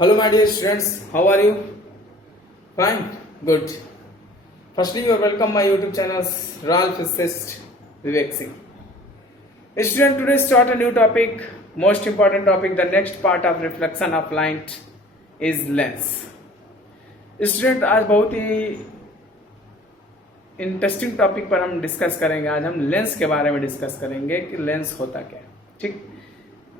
Hello, my dear students. How are you? Fine. Good. Firstly, you are welcome my YouTube channel, Ralph Physicist Vivek Singh. Student, today start a new topic. Most important topic. The next part of reflection of light is lens. Student, आज बहुत ही interesting topic पर हम discuss करेंगे। आज हम lens के बारे में डिस्कस करेंगे कि लेंस होता क्या है। ठीक,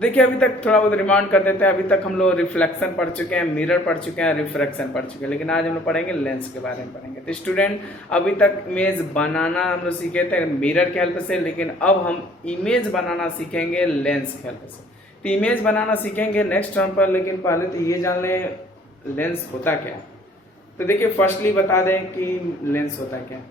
देखिए अभी तक थोड़ा बहुत रिमाइंड कर देते हैं। अभी तक हम लोग रिफ्लेक्शन पढ़ चुके हैं, मिरर पढ़ चुके हैं, रिफ्रैक्शन पढ़ चुके हैं, लेकिन आज हम लोग पढ़ेंगे लेंस के बारे में पढ़ेंगे। तो स्टूडेंट, अभी तक इमेज बनाना हम लोग सीखे थे मिरर के हेल्प से, लेकिन अब हम इमेज बनाना सीखेंगे लेंस के हेल्प से। तो इमेज बनाना सीखेंगे नेक्स्ट टर्म पर, लेकिन पहले तो ये जान लें लेंस होता क्या है। तो देखिए फर्स्टली बता दें कि लेंस होता क्या है।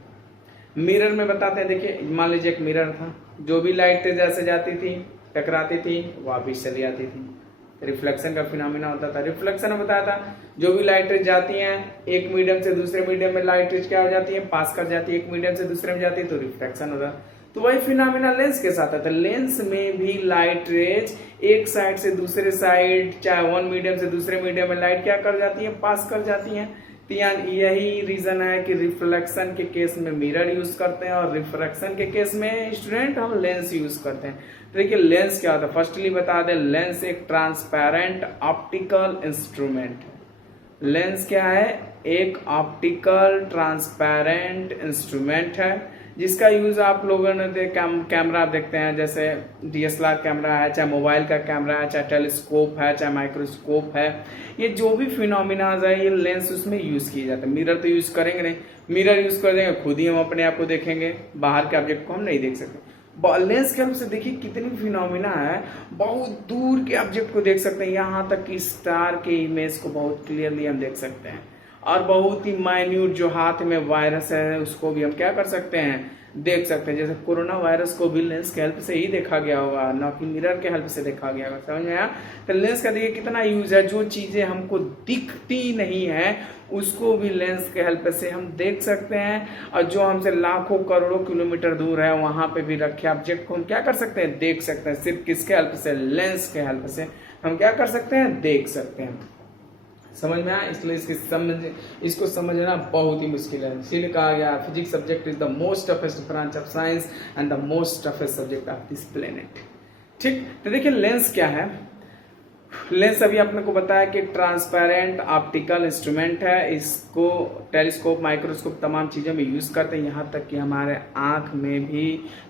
मिरर में बताते हैं। देखिए मान लीजिए एक मिरर था, जो भी लाइट जैसे जाती थी टकराती थी वापिस चली आती थी। रिफ्लेक्शन का फिनोमेना होता था। रिफ्लेक्शन में बताया था जो भी लाइट रेज जाती हैं एक मीडियम से दूसरे मीडियम में लाइट रेज क्या हो जाती है, पास कर जाती है, एक मीडियम से दूसरे में जाती है तो रिफ्लेक्शन होता है। तो वही फिनोमेना लेंस के साथ आता है। लेंस में भी लाइट रेज एक साइड से दूसरे साइड, चाहे वन मीडियम से दूसरे मीडियम में लाइट क्या कर जाती है, पास कर जाती है। तो यही रीजन है कि रिफ्लेक्शन के केस में मिरर यूज करते हैं और रिफ्रैक्शन के केस में स्टूडेंट हम लेंस यूज करते हैं। तो देखिए लेंस क्या होता है, फर्स्टली बता दें लेंस एक ट्रांसपेरेंट ऑप्टिकल इंस्ट्रूमेंट है। लेंस क्या है, एक ऑप्टिकल ट्रांसपेरेंट इंस्ट्रूमेंट है जिसका यूज आप लोगों ने कैमरा देखते हैं, जैसे डीएसएलआर कैमरा है, चाहे मोबाइल का कैमरा है, चाहे टेलीस्कोप है, चाहे माइक्रोस्कोप है, ये जो भी फिनोमिनाज है ये लेंस उसमें यूज किए जाते हैं। मिरर तो यूज करेंगे नहीं, मिरर यूज कर देंगे खुद ही हम अपने आप को देखेंगे, बाहर के ऑब्जेक्ट को हम नहीं देख सकते। लेंस के हेल्प से देखिए कितनी फिनोमिना है, बहुत दूर के ऑब्जेक्ट को देख सकते हैं, यहाँ तक कि स्टार के इमेज को बहुत क्लियरली हम देख सकते हैं। और बहुत ही माइन्यूट जो हाथ में वायरस है उसको भी हम क्या कर सकते हैं, देख सकते हैं। जैसे कोरोना वायरस को भी लेंस के हेल्प से ही देखा गया होगा, ना कि मिरर के हेल्प से देखा गया होगा। समझ में आया? तो लेंस का देखिए कितना यूज है। जो चीजें हमको दिखती नहीं है उसको भी लेंस के हेल्प से हम देख सकते हैं, और जो हमसे लाखों करोड़ों किलोमीटर दूर है वहां पे भी रखे ऑब्जेक्ट को हम क्या कर सकते हैं, देख सकते हैं। सिर्फ किसके हेल्प से, लेंस के हेल्प से हम क्या कर सकते हैं, देख सकते हैं। समझ में आया? इसलिए इसको समझना बहुत ही मुश्किल है। इसीलिए कहा गया physics subject is the most toughest branch of science and the most toughest subject of this planet. ठीक, तो देखिए लेंस क्या है। लेंस अभी आपने को बताया कि ट्रांसपेरेंट ऑप्टिकल इंस्ट्रूमेंट है। इसको टेलीस्कोप, माइक्रोस्कोप तमाम चीजों में यूज करते हैं, यहाँ तक कि हमारे आंख में भी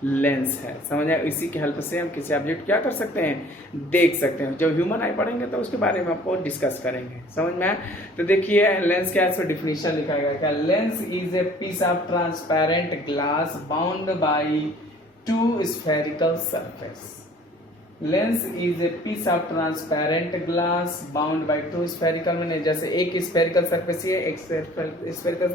लेंस है। समझ आए? इसी की हेल्प से हम किसी ऑब्जेक्ट क्या कर सकते हैं, देख सकते हैं। जब ह्यूमन आई पढ़ेंगे तो उसके बारे में आपको डिस्कस करेंगे। समझ में आए? तो देखिए लेंस क्या है, डिफिनेशन लिखा गया क्या, lens is a piece of transparent glass bound by two spherical surface. Lens is a piece of transparent glass bound by two spherical, मैंने जैसे एक स्फेरिकल सरफेस है, एक स्फेरिकल,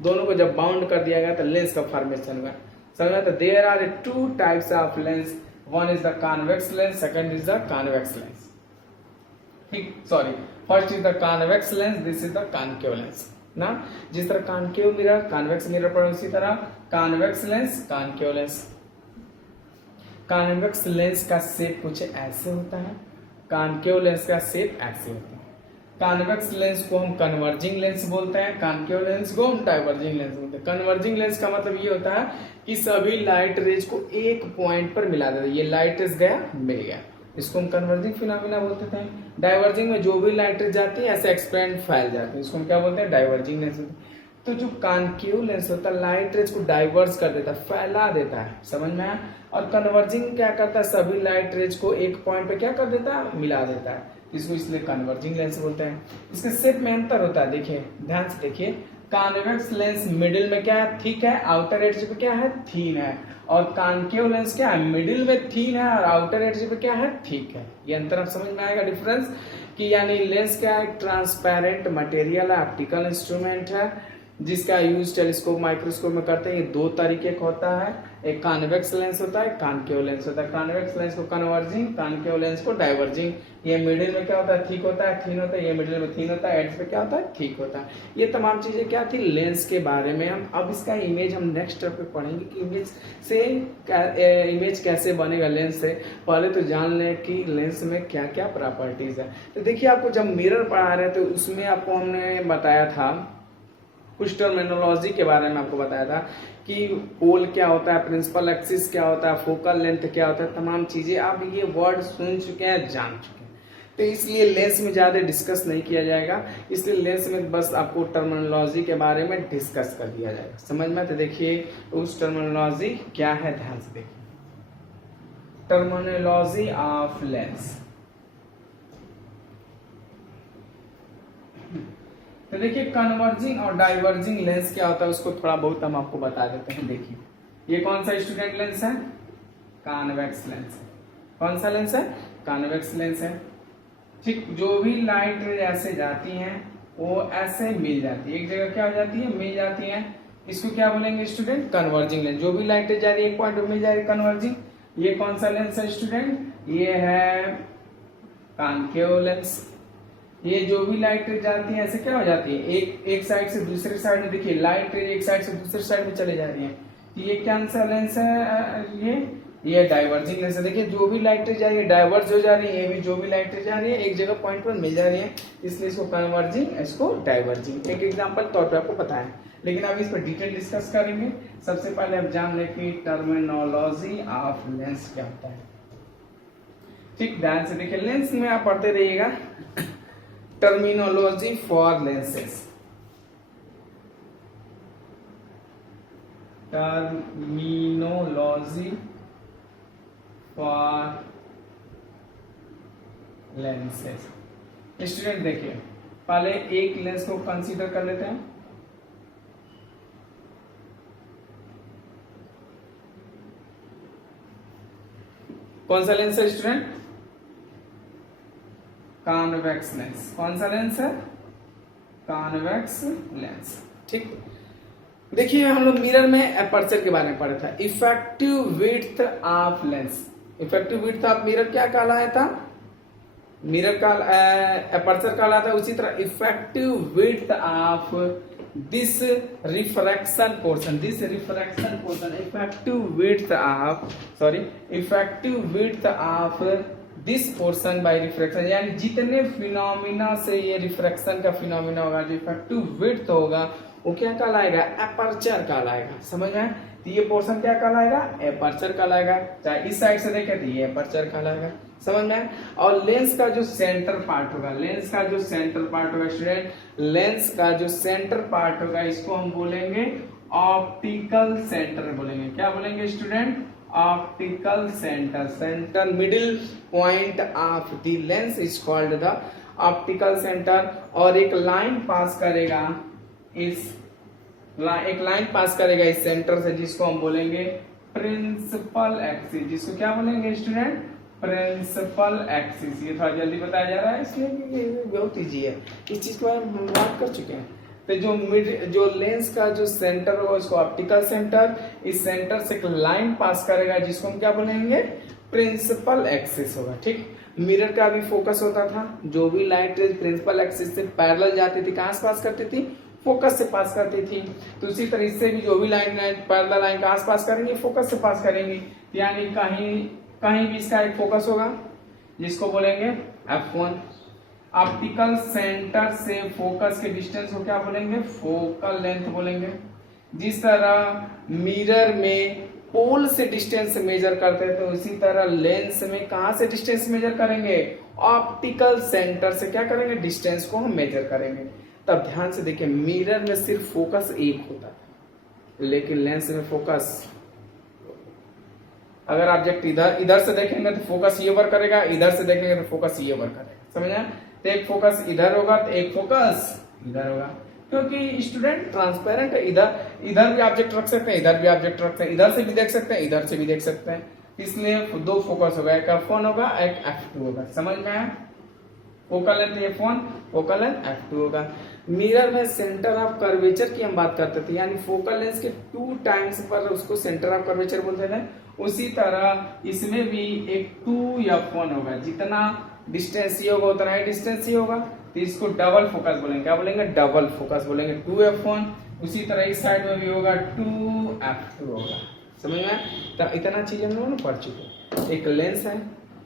दोनों को जब बाउंड कर दिया गया तो लेंस का फॉर्मेशन हुआ। समझा? तो there are two types of lens, one is the convex lens, second is the convex lens. ठीक, sorry, first is the convex lens, this is the concave lens ना। जिस तरह कॉनकेव मिरर, कॉन्वेक्स मिरर पर, उसी तरह convex lens, concave lens. Convex lens का shape कुछ ऐसे होता है, कॉनकेव लेंस का शेप ऐसे होता है। कॉन्वेक्स लेंस को हम कन्वर्जिंग लेंस बोलते हैं, कॉनकेव लेंस को हम डाइवर्जिंग लेंस बोलते हैं। कन्वर्जिंग लेंस का मतलब ये होता है कि सभी लाइट रेज को एक पॉइंट पर मिला देता है। ये लाइट रेज गया, मिल गया, इसको हम कन्वर्जिंग फिनोमेना बोलते थे। डाइवर्जिंग में जो भी लाइट रेज जाती है ऐसे एक्सपेंड फैल जाती है, इसको हम क्या बोलते हैं, डाइवर्जिंग लेंस। तो जो कॉनकेव लेंस होता है लाइट रेज को डाइवर्स कर देता है, फैला देता है। समझ में आया? और कन्वर्जिंग क्या करता है, सभी लाइट रेज को एक पॉइंट पे क्या कर देता है, मिला देता है, इसको इसलिए कन्वर्जिंग लेंस बोलते हैं। इसके शेप में अंतर होता है, देखिए ध्यान से देखिए। कॉन्वेक्स लेंस मिडिल में क्या है, थिक है, आउटर एज पे क्या है, थीन है। और कॉनकेव लेंस क्या है, मिडिल में थीन है और आउटर एज पे क्या है, थिक है। ये अंतर आप समझ में आएगा डिफरेंस कि यानी लेंस क्या है, ट्रांसपेरेंट मटेरियल है, ऑप्टिकल इंस्ट्रूमेंट है जिसका यूज टेलीस्कोप माइक्रोस्कोप में करते हैं। ये दो तरीके का होता है, एक कॉन्वेक्स लेंस होता है, कॉनकेव लेंस होता है। कॉन्वेक्स लेंस को कन्वर्जिंग, कॉनकेव लेंस को डाइवर्जिंग। ये मिडिल में क्या होता है, थिक होता है, थीन होता है। ये मिडिल में थीन होता है, एड्स पे क्या होता है, थिक होता है। ये तमाम चीजें क्या थी लेंस के बारे में। हम अब इसका इमेज हम नेक्स्ट स्टेप पे पढ़ेंगे कि इमेज कैसे बनेगा लेंस से। पहले तो जान लें कि लेंस में क्या क्या प्रॉपर्टीज है। तो देखिए, आपको जब मिरर पढ़ा रहे थे उसमें आपको हमने बताया था, कुछ टर्मिनोलॉजी के बारे में आपको बताया था कि पोल क्या होता है, प्रिंसिपल एक्सिस क्या होता है, फोकल लेंथ क्या होता है। तमाम चीजें आप ये वर्ड सुन चुके हैं, जान चुके हैं। तो इसलिए लेंस में ज्यादा डिस्कस नहीं किया जाएगा, इसलिए लेंस में बस आपको टर्मिनोलॉजी के बारे में डिस्कस कर दिया जाएगा। समझ में? तो देखिए उस टर्मिनोलॉजी क्या है, ध्यान से देखिए। Terminology of lens. तो देखिए कन्वर्जिंग और डाइवर्जिंग लेंस क्या होता है उसको थोड़ा बहुत हम आपको बता देते हैं। देखिए ये कौन सा स्टूडेंट लेंस है, कॉन्वेक्स लेंस है। कौन सा लेंस है, कॉन्वेक्स लेंस है। ठीक, जो भी लाइट ऐसे जाती हैं वो ऐसे मिल जाती है, एक जगह क्या हो जाती है, मिल जाती है। इसको क्या बोलेंगे स्टूडेंट, कन्वर्जिंग लेंस। जो भी लाइट जा रही है एक पॉइंट पे मिल जा रही है, कन्वर्जिंग। ये कौन सा लेंस है स्टूडेंट, ये है कॉनकेव लेंस। ये जो भी लाइट रेज जाती है ऐसे क्या हो जाती है, एक साइड से दूसरे साइड में। देखिए लाइट रेज एक साइड से दूसरे साइड में चले जा रही है। ये कौन सा लेंस है, ये डाइवर्जिंग लेंस है। देखिए जो भी लाइट रेज जा रही है डाइवर्ज हो जा रही है, ये भी जो भी लाइट रेज जा रही है एक जगह पॉइंट पर मिल जा रही है, इसलिए इसको कन्वर्जिंग, इसको डाइवर्जिंग। एक एग्जाम्पल तौर पर आपको पता है, लेकिन अब इस पर डिटेल डिस्कस करेंगे। सबसे पहले आप जान लें कि टर्मिनोलॉजी ऑफ लेंस क्या होता है। ठीक, ध्यान से देखिए, लेंस में आप पढ़ते रहिएगा। Terminology for lenses, terminology for lenses. Student देखिए, पहले एक लेंस को कंसीडर कर लेते हैं। कौन सा लेंस है स्टूडेंट, कॉन्वेक्स लेंस। कौन सा लेंस है, कॉन्वेक्स लेंस। ठीक, देखिए हम लोग मिरर में एपर्चर के बारे में पढ़ा था, effective width of lens. Effective width of mirror क्या कहलाया था, मिरर का एपर्चर कहलाता है। उसी तरह effective width of this refraction portion, effective width of this portion by refraction, यानी जितने फिनोमिना से ये रिफ्रैक्शन का फिनोमिना होगा, जो इफेक्टिव विड्थ होगा वो क्या कहलाएगा, एपर्चर कहलाएगा। समझ में? तो ये पोर्शन क्या कहलाएगा, एपर्चर कहलाएगा। चाहे इस साइड से देखें तो ये एपर्चर कहलाएगा। समझ में? और लेंस का जो सेंटर पार्ट होगा, स्टूडेंट, लेंस का जो सेंटर पार्ट होगा इसको हम बोलेंगे ऑप्टिकल सेंटर बोलेंगे। क्या बोलेंगे student, optical centre middle point of the lens is called the optical centre. और एक लाइन पास करेगा इस सेंटर से, जिसको हम बोलेंगे प्रिंसिपल एक्सिस। जिसको क्या बोलेंगे स्टूडेंट, प्रिंसिपल एक्सिस। ये थोड़ा जल्दी बताया जा रहा है इसलिए ये बहुत इजी है, इस चीज को हम बात कर चुके हैं। तो जो लेंस का जो सेंटर होगा उसको ऑप्टिकल सेंटर, इस सेंटर से एक लाइन पास करेगा जिसको हम क्या बोलेंगे, प्रिंसिपल एक्सिस होगा। ठीक, मिरर का भी फोकस होता था, जो भी लाइट प्रिंसिपल एक्सिस से पैरेलल जाती थी कहां से पास करती थी, फोकस से पास करती थी। तो उसी तरह से भी जो भी लाइन पैरेलल लाइन का आस पास करेंगे फोकस से पास करेंगे, यानी कहीं भी इसका एक फोकस होगा जिसको बोलेंगे F1। ऑप्टिकल सेंटर से फोकस के डिस्टेंस को क्या बोलेंगे, फोकल लेंथ बोलेंगे। जिस तरह मिरर में पोल से डिस्टेंस मेजर करते हैं तो उसी तरह लेंस में कहां से डिस्टेंस मेजर करेंगे, ऑप्टिकल सेंटर से क्या करेंगे, डिस्टेंस को हम मेजर करेंगे। तब ध्यान से देखिए, मिरर में सिर्फ फोकस एक होता है, लेकिन लेंस में फोकस, अगर ऑब्जेक्ट इधर से देखेंगे तो फोकस ये वर्क करेगा, इधर से देखेंगे तो फोकस ये वर्क करेगा। समझे? तो एक फोकस इधर होगा तो एक फोकस इधर होगा, क्योंकि स्टूडेंट ट्रांसपेरेंट है। इधर भी ऑब्जेक्ट रख सकते हैं, इधर भी ऑब्जेक्ट रख सकते हैं, इधर से भी देख सकते हैं, इधर से भी देख सकते हैं। इसलिए दो फोकस होगा, एक F1 होगा एक F2 होगा। समझ में आया? Focal length F1, focal length F2 होगा। मिरर में सेंटर ऑफ कर्वेचर की हम बात करते थे, यानी फोकल लेंथ के 2 टाइम्स पर उसको सेंटर ऑफ कर्वेचर बोलते थे। उसी तरह इसमें भी एक 2F1 होगा, जितना डिस्टेंस ये होगा उतना ही डिस्टेंस ही होगा, तो इसको डबल फोकस बोलेंगे। क्या बोलेंगे? डबल फोकस बोलेंगे, 2F1। उसी तरह इस साइड में भी होगा 2F2 होगा। समझ में? तो इतना चीज हम लोग पढ़ चुके। एक लेंस है,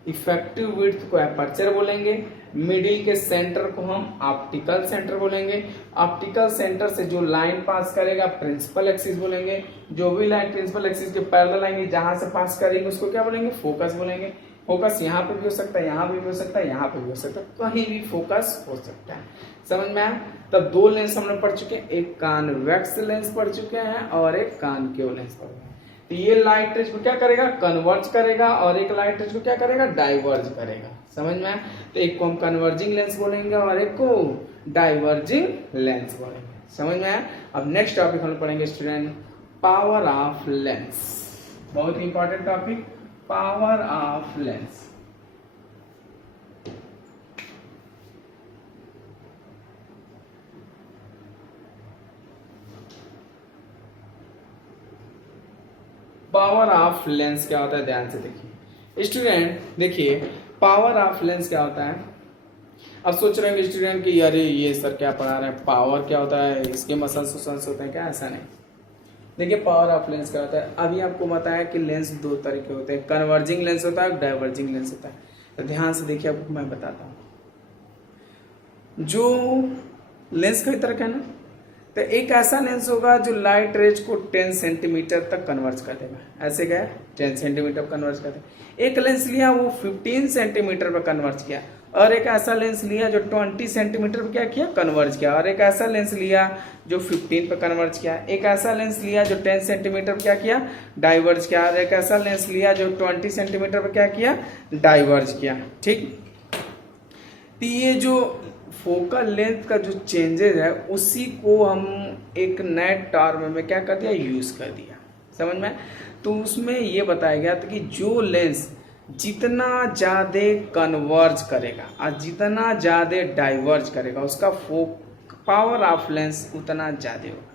इफेक्टिव विड्थ को अपर्चर बोलेंगे, मिडिल के सेंटर को हम ऑप्टिकल सेंटर बोलेंगे, ऑप्टिकल सेंटर से जो लाइन पास करेगा प्रिंसिपल एक्सिस बोलेंगे, जो भी लाइन प्रिंसिपल एक्सिस के पैरेलल आएंगे जहां से पास करेंगे उसको क्या बोलेंगे? फोकस बोलेंगे। फोकस यहाँ पे भी हो सकता है, यहाँ पे भी हो सकता है, यहाँ पे भी हो सकता है, कहीं भी फोकस हो सकता है। समझ में आया? तब 2 लेंस हम लोग पढ़ चुके हैं, एक कॉन्वेक्स लेंस पढ़ चुके हैं और एक कॉनकेव लेंस पढ़ चुके हैं। तो ये लाइट रेज को क्या करेगा? कन्वर्ज करेगा, और एक लाइट रेज को क्या करेगा? डाइवर्ज करेगा। समझ में आया? तो एक को हम कन्वर्जिंग लेंस बोलेंगे और एक को डाइवर्जिंग लेंस बोलेंगे। समझ में आया? अब नेक्स्ट टॉपिक हम पढ़ेंगे स्टूडेंट, पावर ऑफ लेंस। बहुत important topic, power of lens. Power of lens क्या होता है? ध्यान से देखिए स्टूडेंट, देखिए पावर ऑफ लेंस क्या होता है। अब सोच रहे हैं स्टूडेंट कि अरे ये सर क्या पढ़ा रहे हैं, पावर क्या होता है, इसके मसल्स वसल्स होते हैं क्या? ऐसा नहीं। देखिए पावर ऑफ लेंस क्या होता है, अभी आपको बताया कि लेंस 2 तरह के होते हैं, कन्वर्जिंग लेंस होता है, डाइवर्जिंग लेंस होता है। तो ध्यान से देखिए, आपको मैं बताता हूँ। जो लेंस कई तरह का है ना, तो एक ऐसा लेंस होगा जो लाइट रेज को 10 सेंटीमीटर तक कन्वर्ज कर देगा। ऐसे क्या है? 10 सेंटीमीटर कन्वर्ज कर देगा। एक लेंस लिया वो 15 सेंटीमीटर पर कन्वर्ज किया, और एक ऐसा लेंस लिया जो 20 सेंटीमीटर पर क्या किया? कन्वर्ज किया। और एक ऐसा लेंस लिया जो 15 पर कन्वर्ज किया। एक ऐसा लेंस लिया जो 10 सेंटीमीटर पर क्या किया? डाइवर्ज किया। और एक ऐसा लेंस लिया जो 20 सेंटीमीटर पर क्या किया? डाइवर्ज किया। ठीक, तो ये जो फोकल लेंथ का जो चेंजेस है उसी को हम एक नए टर्म में क्या कर दिया? यूज कर दिया। समझ में? तो उसमें ये बताया गया था कि जो लेंस जितना ज्यादा कन्वर्ज करेगा और जितना ज्यादा डाइवर्ज करेगा उसका पावर ऑफ लेंस उतना ज्यादा होगा।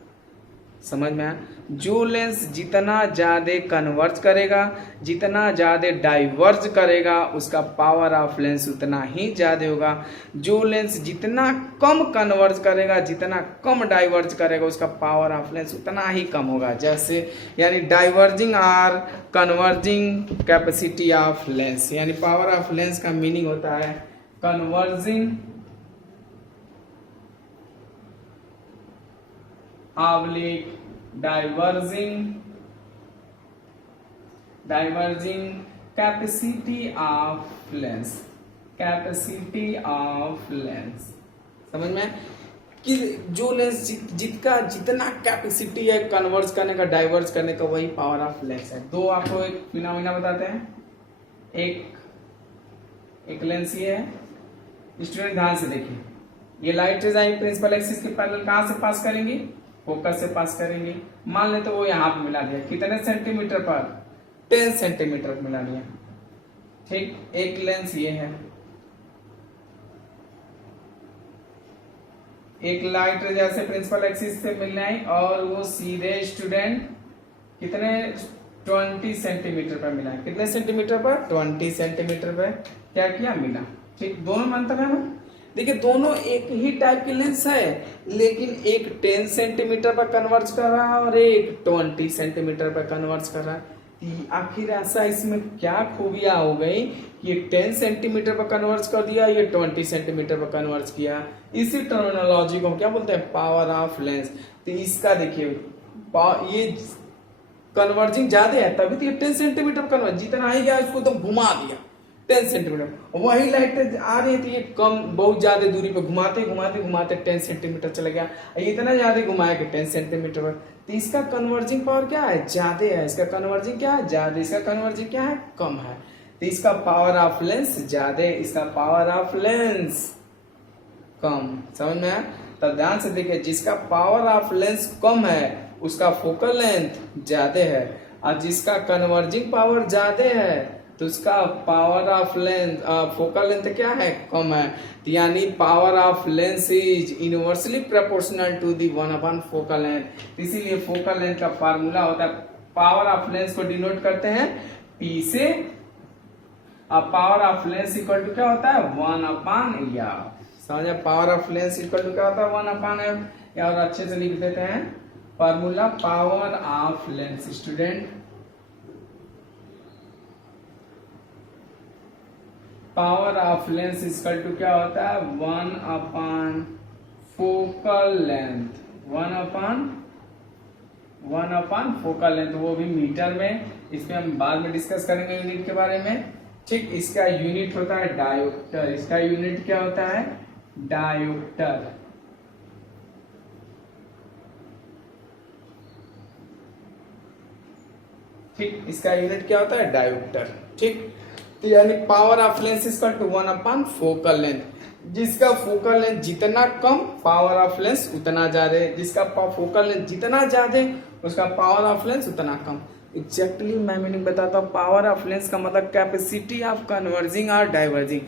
समझ में आया? जो लेंस जितना ज्यादा कन्वर्ज करेगा, जितना ज्यादा डाइवर्ज करेगा, उसका पावर ऑफ लेंस उतना ही ज्यादा होगा। जो लेंस जितना कम कन्वर्ज करेगा, जितना कम डाइवर्ज करेगा, उसका पावर ऑफ लेंस उतना ही कम होगा। जैसे यानी डाइवर्जिंग और कन्वर्जिंग कैपेसिटी ऑफ लेंस, यानी पावर ऑफ लेंस का मीनिंग होता है converging oblique diverging capacity of lens, capacity of lens. समझ में? कि जो लेंस जितना कैपेसिटी है कन्वर्ज करने का, डाइवर्ज करने का, वही पावर ऑफ लेंस है। 2 आपको एक फिनोमिना बताते हैं। एक लेंस ये है स्टूडेंट, ध्यान से देखिए, ये लाइट रेज आई प्रिंसिपल एक्सिस के पैरेलल कहां से पास करेंगी? फोकस से पास करेंगी। मान लेते वो यहां पे मिला दिया, कितने सेंटीमीटर पर? 10 सेंटीमीटर पर मिला दिया। ठीक, एक लेंस ये है, एक लाइट रेज ऐसे प्रिंसिपल एक्सिस से मिलना है और वो सीधे स्टूडेंट कितने 20 सेंटीमीटर पर मिला है। कितने सेंटीमीटर पर? 20 सेंटीमीटर पर क्या किया? मिला। ठीक, दोनों मानता है ना। देखिए दोनों एक ही टाइप के लेंस है, लेकिन एक 10 सेंटीमीटर पर कन्वर्ज कर रहा है और एक 20 सेंटीमीटर पर कन्वर्ज कर रहा है। आखिर ऐसा इसमें क्या खूबियां हो गई कि ये 10 सेंटीमीटर पर कन्वर्ज कर दिया, ये 20 सेंटीमीटर पर कन्वर्ज किया। इसी टर्मिनोलॉजी को हम क्या बोलते हैं? Power of lens. तो इसका देखिए ये कन्वर्जिंग ज्यादा है, तभी तो ये 10 सेंटीमीटर कन्वर्ज, जितना ही गया इसको तो घुमा दिया 10 सेंटीमीटर। वही लाइट आ रही थी, ये कम बहुत ज्यादा दूरी पे घुमाते घुमाते घुमाते 10 सेंटीमीटर चला गया, इतना ज्यादा घुमाया कि 10 सेंटीमीटर पर। तो इसका कन्वर्जिंग पावर क्या है? ज्यादा है। इसका कन्वर्जिंग क्या है? ज्यादा। इसका कन्वर्जिंग क्या है? कम है। तो इसका पावर ऑफ लेंस ज्यादा, इसका पावर ऑफ लेंस कम। समझ में आया? तब ध्यान से देखिए, जिसका पावर ऑफ लेंस कम है उसका फोकल लेंथ ज्यादा है, और जिसका कन्वर्जिंग पावर ज्यादा है तो उसका power of lens, focal length क्या है, कम है। तो यानी power of lens is inversely proportional to the 1/, focal length. इसीलिए फोकल लेंथ का फार्मूला होता है, पावर ऑफ लेंस को डिनोट करते हैं P से। अब power of lens equal to क्या होता है, 1/f। समझे, power of lens equal to क्या होता है, 1/f। या और अच्छे से लिख देते हैं formula, power of lens student, power of lens equal to क्या होता है, 1/, फोकल लेंथ, 1/, फोकल लेंथ, वो भी मीटर में। इसमें हम बाद में डिस्कस करेंगे यूनिट के बारे में, ठीक। इसका यूनिट होता है डायोप्टर। इसका यूनिट क्या होता है, डायोप्टर। ठीक, इसका यूनिट क्या होता है, डायोप्टर। ठीक, तो यानी पावर ऑफ लेंस इक्वल टू 1/, फोकल लेंथ। जिसका फोकल लेंथ जितना कम, पावर ऑफ लेंस उतना ज्यादा। जिसका फोकल लेंथ जितना ज्यादा, उसका पावर ऑफ लेंस उतना कम। एग्जैक्टली मैं मीनिंग बताता हूँ। पावर ऑफ लेंस का मतलब कैपेसिटी ऑफ कन्वर्जिंग और डाइवर्जिंग।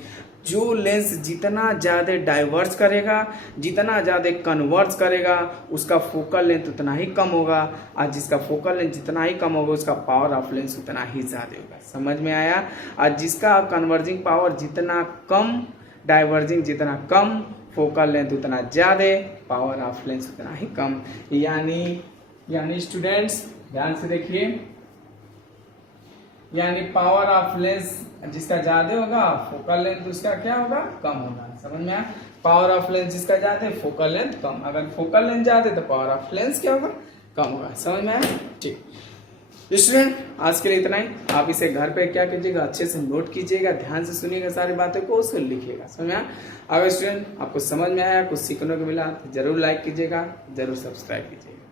जो लेंस जितना ज्यादा डाइवर्स करेगा, जितना ज्यादा कन्वर्ज करेगा, उसका फोकल लेंथ उतना ही कम होगा। और जिसका फोकल लेंथ जितना ही कम होगा, उसका पावर ऑफ लेंस उतना ही ज्यादा होगा। समझ में आया। और जिसका कन्वर्जिंग पावर जितना कम, डाइवर्जिंग जितना कम, फोकल लेंथ उतना ज्यादा, पावर ऑफ लेंस उतना ही कम। यानी स्टूडेंट्स ध्यान से देखिए, यानी पावर ऑफ लेंस जिसका ज्यादा होगा, फोकल लेंथ उसका क्या होगा, कम होगा। समझ में आया। पावर ऑफ लेंस जिसका ज्यादा, फोकल लेंथ कम। अगर फोकल लेंथ ज्यादा तो पावर ऑफ लेंस क्या होगा, कम होगा। समझ में आया। ठीक स्टूडेंट, आज के लिए इतना ही। आप इसे घर पे क्या कीजिएगा, अच्छे से नोट कीजिएगा, ध्यान से सुनिएगा सारी बातों को, उसको लिखिएगा। समझ में आया। अगर स्टूडेंट आपको समझ में आया, कुछ सीखने को मिला, तो जरूर लाइक कीजिएगा, जरूर सब्सक्राइब कीजिएगा।